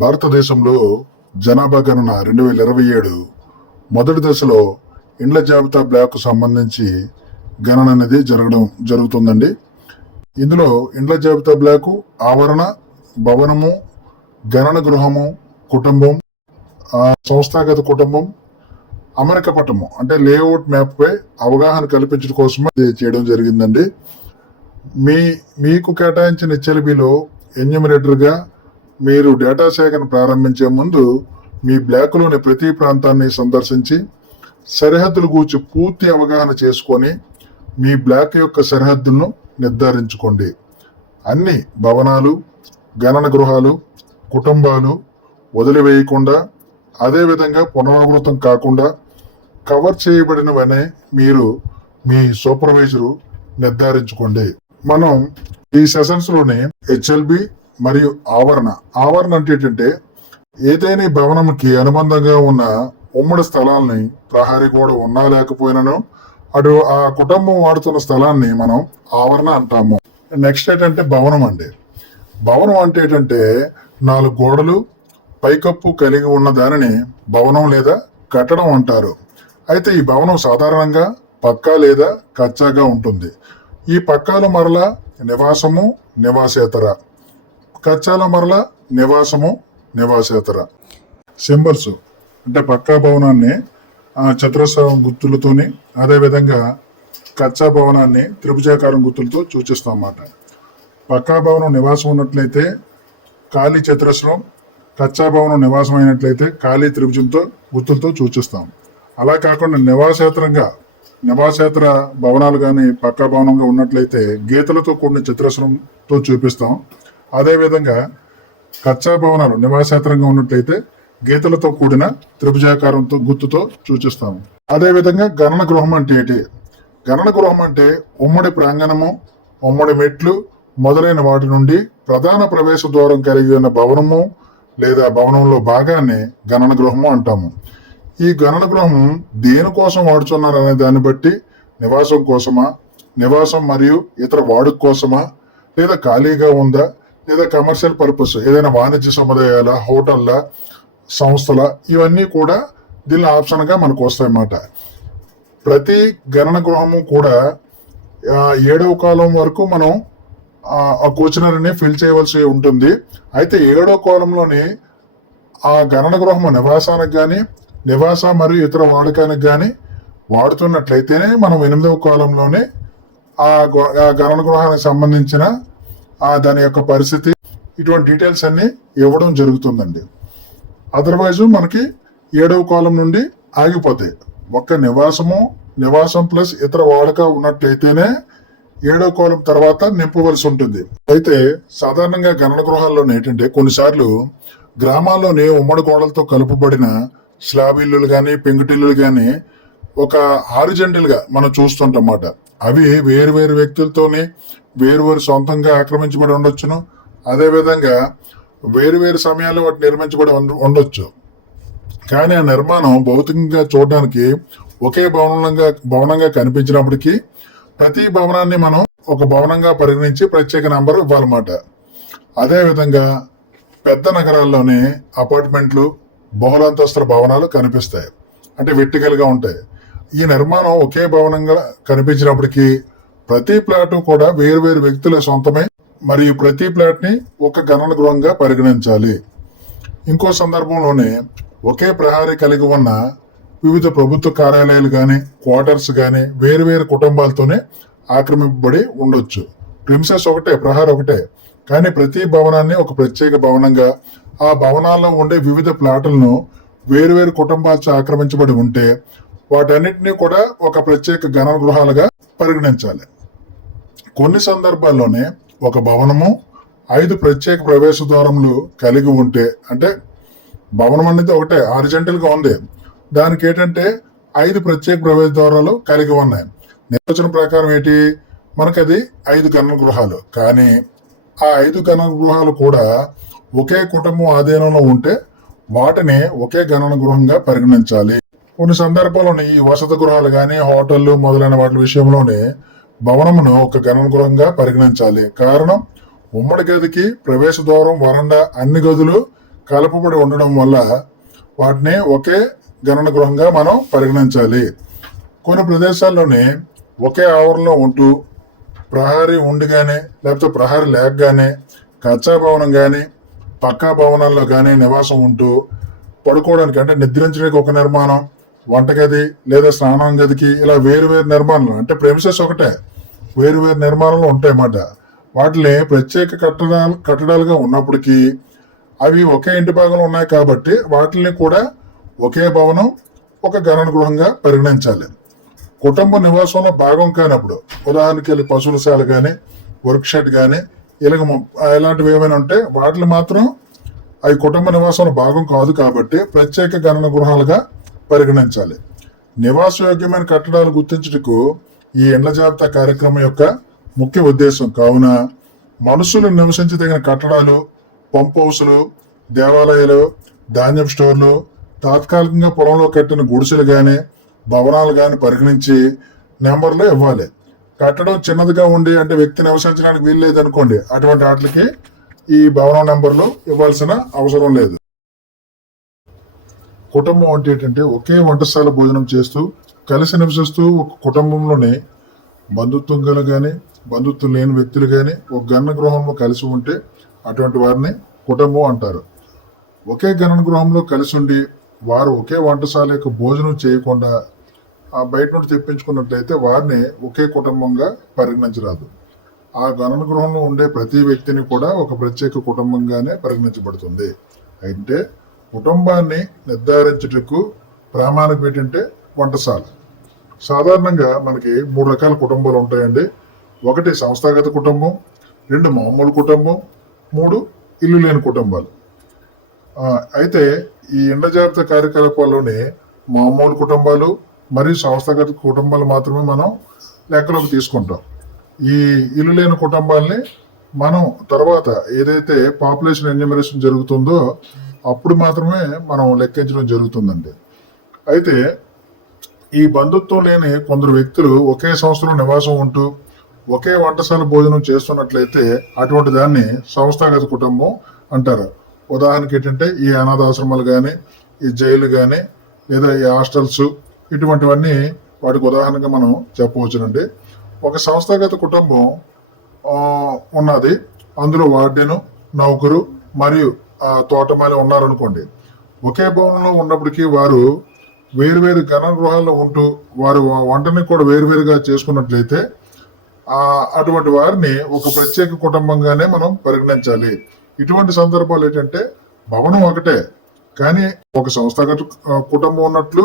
భారతదేశంలో జనాభా గణన 2027 మొదటి దశలో ఇండ్ల జాబితా బ్లాక్ సంబంధించి గణన అనేది జరుగుతుందండి. ఇందులో ఇండ్ల జాబితా బ్లాకు ఆవరణ, భవనము, గణన గృహము, కుటుంబం, సంస్థాగత కుటుంబం, అమరిక పట్టము అంటే లేఅవుట్ మ్యాప్ పై అవగాహన కల్పించడం కోసం చేయడం జరిగిందండి. మీకు కేటాయించిన హెచ్ఎల్బిలో ఎన్యూమరేటర్గా మీరు డేటా సేకరణ ప్రారంభించే ముందు మీ బ్లాక్లోని ప్రతి ప్రాంతాన్ని సందర్శించి సరిహద్దులు గూర్చి పూర్తి అవగాహన చేసుకొని మీ బ్లాక్ యొక్క సరిహద్దులను నిర్ధారించుకోండి. అన్ని భవనాలు, గణన గృహాలు, కుటుంబాలు వదిలివేయకుండా, అదేవిధంగా పునరావృతం కాకుండా కవర్ చేయబడినవనే మీరు మీ సూపర్వైజరు నిర్ధారించుకోండి. మనం ఈ సెషన్స్లోని హెచ్ఎల్బి మరియు ఆవరణ అంటే ఏంటంటే ఏదైనా భవనంకి అనుబంధంగా ఉన్న ఉమ్మడి స్థలాల్ని ప్రహరీ గోడ ఉన్నా లేకపోయినాను అటు ఆ కుటుంబం వాడుతున్న స్థలాన్ని మనం ఆవరణ అంటాము. నెక్స్ట్ ఏంటంటే భవనం అండి. భవనం అంటే ఏంటంటే 4 గోడలు పైకప్పు కలిగి ఉన్న దానిని భవనం లేదా కట్టడం అంటారు. అయితే ఈ భవనం సాధారణంగా పక్కా లేదా కచ్చాగా ఉంటుంది. ఈ పక్కాలో మరలా నివాసము, నివాసేతర, కచ్చాలో మరలా నివాసము, నివాసేతర. సింబల్స్ అంటే పక్కా భవనాన్ని చతురస్రం గుర్తులతోని, అదేవిధంగా కచ్చా భవనాన్ని త్రిభుజాకారం గుర్తులతో సూచిస్తాం అన్నమాట. పక్కా భవనం నివాసం ఉన్నట్లయితే ఖాళీ చతురస్రం, కచ్చా భవనం నివాసం అయినట్లయితే ఖాళీ త్రిభుజంతో గుర్తులతో సూచిస్తాం. అలా కాకుండా నివాసేతర భవనాలు కానీ పక్కా భవనంగా ఉన్నట్లయితే గీతలతో కూడిన చతురస్రంతో చూపిస్తాం. అదేవిధంగా కచ్చా భవనాలు నివాసేతరంగా ఉన్నట్లయితే గీతలతో కూడిన త్రిభుజాకారంతో గుర్తుతో సూచిస్తాము. అదేవిధంగా గణన గృహం అంటే ఏంటి? గణన గృహం అంటే ఉమ్మడి ప్రాంగణము, ఉమ్మడి మెట్లు మొదలైన వాటి నుండి ప్రధాన ప్రవేశ ద్వారం కలిగి ఉన్న భవనము లేదా భవనంలో భాగాన్ని గణన గృహము అంటాము. ఈ గణన గృహం దేనికోసం వాడుతున్నారు అనే దాన్ని బట్టి నివాసం కోసమా, నివాసం మరియు ఇతర వాడుక కోసమా, లేదా ఖాళీగా ఉందా, లేదా కమర్షియల్ పర్పస్ ఏదైనా వాణిజ్య సముదాయాల, హోటళ్ళ, సంస్థల, ఇవన్నీ కూడా దీనిలో ఆప్షన్గా మనకు వస్తాయన్నమాట. ప్రతి గణన గృహము కూడా 7వ కాలం వరకు మనం ఆ క్వశ్చనరీని ఫిల్ చేయవలసి ఉంటుంది. అయితే 7వ కాలంలోని ఆ గణన గృహము నివాసానికి కానీ, నివాస మరియు ఇతర వాడకానికి కానీ వాడుతున్నట్లయితేనే మనం 8వ కాలంలోనే ఆ గణన గృహానికి సంబంధించిన దాని యొక్క పరిస్థితి, ఇటువంటి డీటెయిల్స్ అన్ని ఇవ్వడం జరుగుతుందండి. అదర్వైజ్ మనకి 7వ కాలం నుండి ఆగిపోతాయి. ఒక్క నివాసం ప్లస్ ఇతర వాడక ఉన్నట్లయితేనే 7వ కాలం తర్వాత నింపవలసి ఉంటుంది. అయితే సాధారణంగా గణన గృహాల్లోనే ఏంటంటే కొన్నిసార్లు గ్రామాల్లోనే ఉమ్మడి గోడలతో కలుపబడిన స్లాబ్ ఇల్లులు కానీ, పెంకుటిల్లులు కానీ ఒక హారిజెంటల్ గా మనం చూస్తుంటమాట. అవి వేరు వ్యక్తులతోనే వేరు సొంతంగా ఆక్రమించబడి ఉండొచ్చును. అదేవిధంగా వేరు సమయాల్లో వాటి నిర్మించబడి ఉండొచ్చు. కానీ ఆ నిర్మాణం భౌతికంగా చూడడానికి ఒకే భవనంగా కనిపించినప్పటికీ ప్రతి భవనాన్ని మనం ఒక భవనంగా పరిగణించి ప్రత్యేక నంబర్ ఇవ్వాలన్నమాట. అదేవిధంగా పెద్ద నగరాల్లోనే అపార్ట్మెంట్లు, బహుళంతస్తుల భవనాలు కనిపిస్తాయి. అంటే వెర్టికల్గా ఉంటాయి. ఈ నిర్మాణం ఒకే భవనంగా కనిపించినప్పటికీ ప్రతి ప్లాట్ కూడా వేరు వ్యక్తుల సొంతమై మరియు ప్రతి ప్లాట్ ని ఒక గణన గృహంగా పరిగణించాలి. ఇంకో సందర్భంలోనే ఒకే ప్రహరీ కలిగి ఉన్న వివిధ ప్రభుత్వ కార్యాలయాలు కానీ, క్వార్టర్స్ కానీ వేరు కుటుంబాలతోనే ఆక్రమింపబడి ఉండొచ్చు. ప్రిమిసెస్ ఒకటే, ప్రహరీ ఒకటే, కానీ ప్రతి భవనాన్ని ఒక ప్రత్యేక భవనంగా, ఆ భవనాల్లో ఉండే వివిధ ప్లాట్లను వేరు కుటుంబాలతో ఆక్రమించబడి ఉంటే వాటన్నిటినీ కూడా ఒక ప్రత్యేక గణన గృహాలుగా పరిగణించాలి. కొన్ని సందర్భాల్లోనే ఒక భవనము 5 ప్రత్యేక ప్రవేశ ద్వారములు కలిగి ఉంటే, అంటే భవనం అనేది ఒకటే హారిజెంటల్ గా ఉంది, దానికి ఏంటంటే 5 ప్రత్యేక ప్రవేశ ద్వారాలు కలిగి ఉన్నాయి. నిర్వచనం ప్రకారం ఏంటి, మనకు అది 5 గణన గృహాలు. కానీ ఆ 5 గణన గృహాలు కూడా ఒకే కుటుంబం ఆధీనంలో ఉంటే వాటిని ఒకే గణన గృహంగా పరిగణించాలి. కొన్ని సందర్భాల్లోని ఈ వసతి గృహాలు కానీ, హోటళ్లు మొదలైన వాటి విషయంలోనే భవనమును ఒక గణన గృహంగా పరిగణించాలి. కారణం ఉమ్మడి గదికి ప్రవేశ ద్వారం, వరండా అన్ని గదులు కలపబడి ఉండడం వల్ల వాటిని ఒకే గణన గృహంగా మనం పరిగణించాలి. కొన్ని ప్రదేశాల్లోనే ఒకే ఆవరణలో ఉంటూ ప్రహరీ ఉండి కానీ లేకపోతే ప్రహరీ లేక కానీ కచ్చా భవనం కానీ పక్కా భవనాల్లో కానీ నివాసం ఉంటూ పడుకోవడానికి అంటే నిద్రించడానికి ఒక నిర్మాణం, వంటగది లేదా స్నానం గదికి ఇలా వేరు వేరు నిర్మాణాలు అంటే ప్రెమిసెస్ ఒకటే వేరు వేరు నిర్మాణాలు ఉంటాయన్నమాట. వాటిని ప్రత్యేక కట్టడాలుగా ఉన్నప్పటికీ అవి ఒకే ఇంటి భాగంలో ఉన్నాయి కాబట్టి వాటిని కూడా ఒకే భవనం ఒక గణన గృహంగా పరిగణించాలి. కుటుంబ నివాసంలో భాగం కానప్పుడు ఉదాహరణకి వెళ్ళి పశువులశాల కానీ వర్క్ షెడ్ కానీ ఇలాంటివి ఏమైనా ఉంటే వాటిని మాత్రం అవి కుటుంబ నివాసంలో భాగం కాదు కాబట్టి ప్రత్యేక గణన గృహాలుగా పరిగణించాలి. నివాసయోగ్యమైన కట్టడాలు గుర్తించుటకు ఈ ఇండ్ల జాబితా కార్యక్రమం యొక్క ముఖ్య ఉద్దేశం. కావున మనుషులు నివసించదగిన కట్టడాలు, పంప్ హౌసులు, దేవాలయాలు, ధాన్యం స్టోర్లు, తాత్కాలికంగా పొలంలో కట్టిన గుడిసెలు కానీ భవనాలు కానీ పరిగణించి నెంబర్లు ఇవ్వాలి. కట్టడం చిన్నదిగా ఉండి అంటే వ్యక్తి నివసించడానికి వీలు లేదనుకోండి, అటువంటి వాటికి ఈ భవనం నెంబర్లు ఇవ్వాల్సిన అవసరం లేదు. కుటుంబం అంటే ఏంటంటే ఒకే వంటశాల భోజనం చేస్తూ కలిసి నివసిస్తూ ఒక కుటుంబంలోనే బంధుత్వం గల కానీ బంధుత్వం లేని వ్యక్తులు కానీ ఒక గణన గృహంలో కలిసి ఉంటే అటువంటి వారిని కుటుంబం అంటారు. ఒకే గణన గృహంలో కలిసి ఉండి వారు ఒకే వంటశాల యొక్క భోజనం చేయకుండా బయట నుండి తెప్పించుకున్నట్లయితే వారిని ఒకే కుటుంబంగా పరిగణించరాదు. ఆ గణన గృహంలో ఉండే ప్రతి వ్యక్తిని కూడా ఒక ప్రత్యేక కుటుంబంగానే పరిగణించబడుతుంది. అయితే కుటుంబాన్ని నిర్ధారించుటకు ప్రామాణికం ఏంటంటే వంటశాల. సాధారణంగా మనకి 3 రకాల కుటుంబాలు ఉంటాయండి. 1 సంస్థాగత కుటుంబం, 2 మామూలు కుటుంబం, 3 ఇల్లు లేని కుటుంబాలు. అయితే ఈ ఇండ్ల జాబితా కార్యకలాపాల్లోనే మామూలు కుటుంబాలు మరియు సంస్థాగత కుటుంబాలు మాత్రమే మనం లెక్కలోకి తీసుకుంటాం. ఈ ఇల్లు లేని కుటుంబాలని మనం తర్వాత ఏదైతే పాపులేషన్ ఎన్యూమరేషన్ జరుగుతుందో అప్పుడు మాత్రమే మనం లెక్కించడం జరుగుతుందండి. అయితే ఈ బంధుత్వం లేని కొందరు వ్యక్తులు ఒకే సంస్థలో నివాసం ఉంటూ ఒకే వంటశాల భోజనం చేస్తున్నట్లయితే అటువంటి దాన్ని సంస్థాగత కుటుంబం అంటారు. ఉదాహరణకి ఏంటంటే ఈ అనాథాశ్రమాలు కానీ ఈ జైలు కానీ లేదా ఈ హాస్టల్స్ ఇటువంటివన్నీ వాటికి ఉదాహరణగా మనం చెప్పవచ్చునండి. ఒక సంస్థాగత కుటుంబం ఉన్నది, అందులో వార్డెను, నౌకరు మరియు తోటమాలి ఉన్నారనుకోండి. ఒకే భవనంలో ఉన్నప్పటికీ వారు వేరువేరు గణన గృహాల్లో ఉంటూ వారు వంటని కూడా వేరువేరుగా చేసుకున్నట్లయితే అటువంటి వారిని ఒక ప్రత్యేక కుటుంబంగానే మనం పరిగణించాలి. ఇటువంటి సందర్భాలు ఏంటంటే భవనం ఒకటే కానీ ఒక సంస్థాగత కుటుంబం ఉన్నట్లు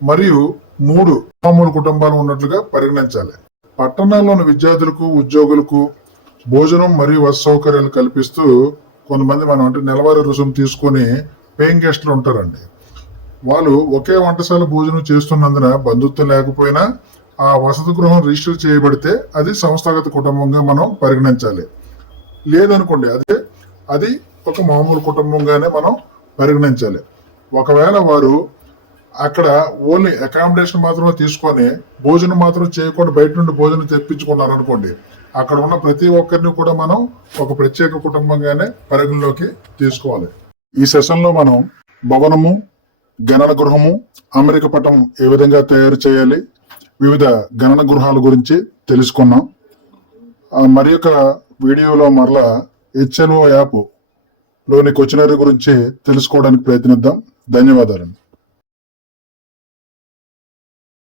మరియు 3 మామూలు కుటుంబాలు ఉన్నట్లుగా పరిగణించాలి. పట్టణాల్లోని విద్యార్థులకు ఉద్యోగులకు భోజనం మరియు వసతి సౌకర్యాలు కల్పిస్తూ కొంతమంది మనం అంటే నెలవారీ రుసుము తీసుకొని పేయింగ్ గెస్టులు ఉంటారండి. వాళ్ళు ఒకే వంటశాల భోజనం చేస్తున్నందున బంధుత్వం లేకపోయినా ఆ వసతి గృహం రిజిస్టర్ చేయబడితే అది సంస్థాగత కుటుంబంగా మనం పరిగణించాలి. లేదనుకోండి అది ఒక మామూలు కుటుంబంగానే మనం పరిగణించాలి. ఒకవేళ వారు అక్కడ ఓన్లీ అకామిడేషన్ మాత్రమే తీసుకొని భోజనం మాత్రం చేయకుండా బయట నుండి భోజనం తెప్పించుకున్నారు అనుకోండి, అక్కడ ఉన్న ప్రతి ఒక్కరిని కూడా మనం ఒక ప్రత్యేక కుటుంబంగానే పరిగణలోకి తీసుకోవాలి. ఈ సెషన్లో మనం భవనము, గణన గృహము, అమెరిక పటం ఏ విధంగా తయారు చేయాలి, వివిధ గణన గృహాల గురించి తెలుసుకున్నాం. మరి యొక్క వీడియోలో మరలా HLO యాప్ లోని క్వశ్చనరీ గురించి తెలుసుకోవడానికి ప్రయత్నిద్దాం. ధన్యవాదాలు.